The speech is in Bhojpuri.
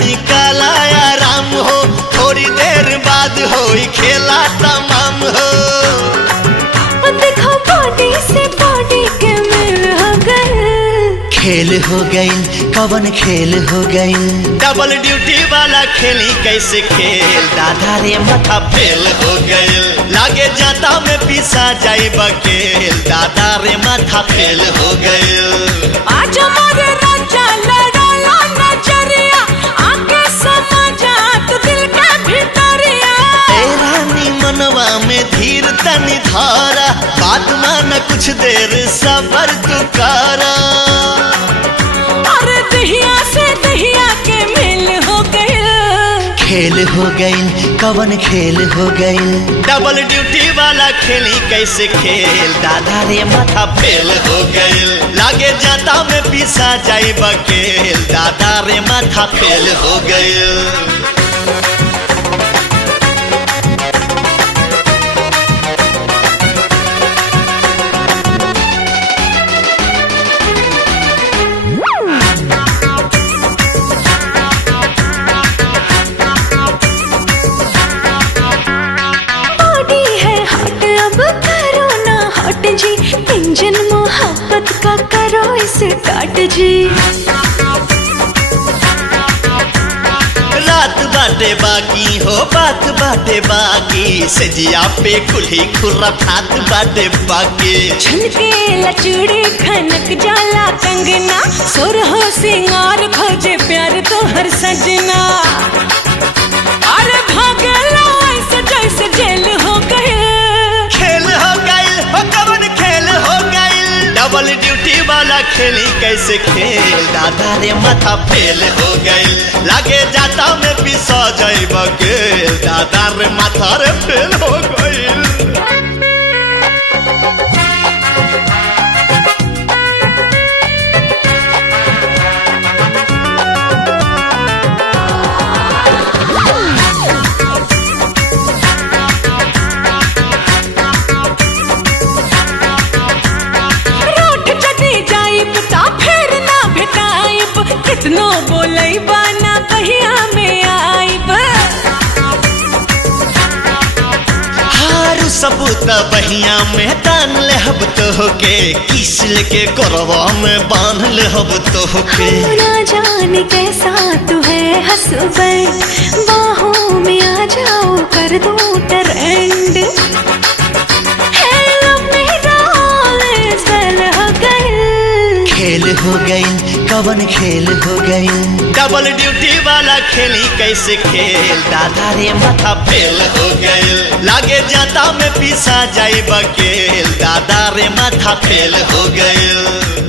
निकाला आराम हो, थोड़ी देर बाद हो खेला तमाम हो। देखो बॉडी से बॉडी के मिल हो गए, खेल हो गई कवन खेल हो गई, डबल ड्यूटी वाला खेली कैसे खेल, दादा रे माथा फेल हो गई, लागे जाता में पिसा जाई बकेल, दादा रे माथा फेल हो गई। आज हमारे राजा लड़ाला नजरिया, आके समझा तू दिल के भीतरिया। ए रानी मनवा में धीर तनी धारा, बात मान कुछ देर सबर तू करा। अरे दहिया से दहिया के मिल हो गए, खेल हो गई कवन खेल हो गई, डबल ड्यूटी वाला खेली कैसे खेल, दादा रे माथा फेल हो गई, लागे जाता में पिसा जाई बकेल, दादा रे माथा फेल हो गई। जी इंजन मोहब्बत का करो स्टार्ट जी। रात बाटे बाकी हो बात बाटे बाकी, सजिया पे कुल्ही खुर्रफात बाटे बाकी। झुनके लचूड़े खनक जाला कंगना, सुर हो सिंगार खोजे प्यार तो हर सजना। अरे भागला ऐसे जैसे जेल हो गए, डबल ड्यूटी वाला खेली कैसे खेल, दादा रे माथा फेल हो गई, लागे जाता में पिसा जाई बकेल, दादा रे माथा रे फेल हो गई। कितनो बोलई बाना कहिया में आईब, हारू सबूत बहिया में तान ले हब तो होके, किस लेके करवा में बांध ले हब तो होके। ना जाने कैसा तू है हसबैंड, बाहों में आ जाओ कर दो ट्रेंड। खेल हो गई कवन खेल हो गई, डबल ड्यूटी वाला खेली कैसे खेल, दादा रे माथा फेल हो गई, लागे जाता में पिसा जाई बकेल, दादा रे माथा फेल हो गई।